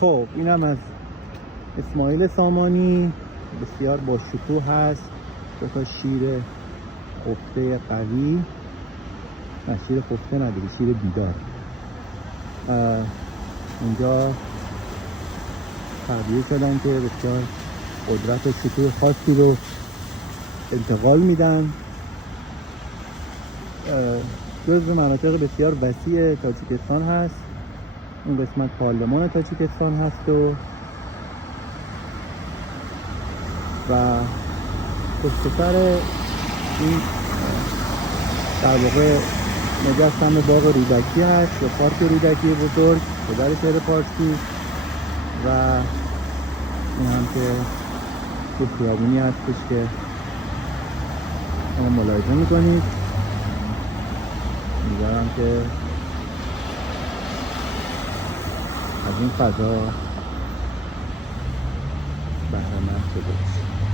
خب اینم از اسماعیل سامانی، بسیار با شکوه هست. دو تا شیر خفته قوی، نه شیر خفته نداره، شیر بیدار. اینجا تربیه شدن که بسیار قدرت و شکوه خاصی رو انتقال میدن. جزو مناطق بسیار وسیع تاجیکستان هست. اون قسمت پارلمان تاجیکستان هست و پشت سر این در واقع مجسمه باغ رودکی هست یا پارک رودکی بزرگ پدر شهر پارسی، و این هم که تو خیابونی هستش که شما ملاحظه میکنید. امیدوارم که از این فضا بهره مند شده باشید.